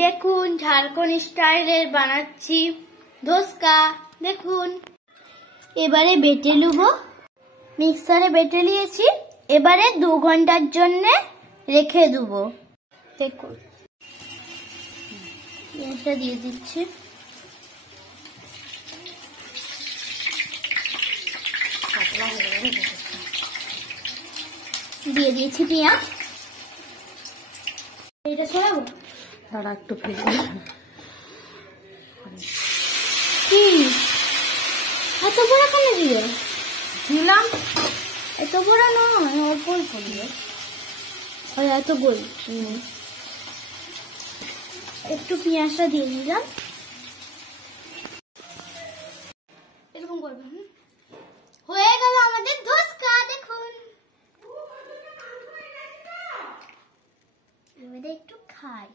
দেখুন ঝাড়খণ্ড স্টাইলের বানাচ্ছি ধোসকা। দেখুন এবারে বেটে নেব, মিক্সারে বেটে নিয়েছি। এবারে 2 ঘন্টার জন্য রেখে দেবো। দেখুন এটা দিয়ে দিচ্ছি, দিয়ে দিয়েছি পেঁয়াজ। এটা সরাবো আর একটু ফেলে কি এত বড় কেন দিলাম, এত বড় নয়, অল্প অল্প দিয়ে এত গোল। একটু পেঁয়াজটা দিয়ে দিলাম, এরকম করবেন। হয়ে গেল আমাদের ধোসকা। দেখুন এবারে একটু খাই।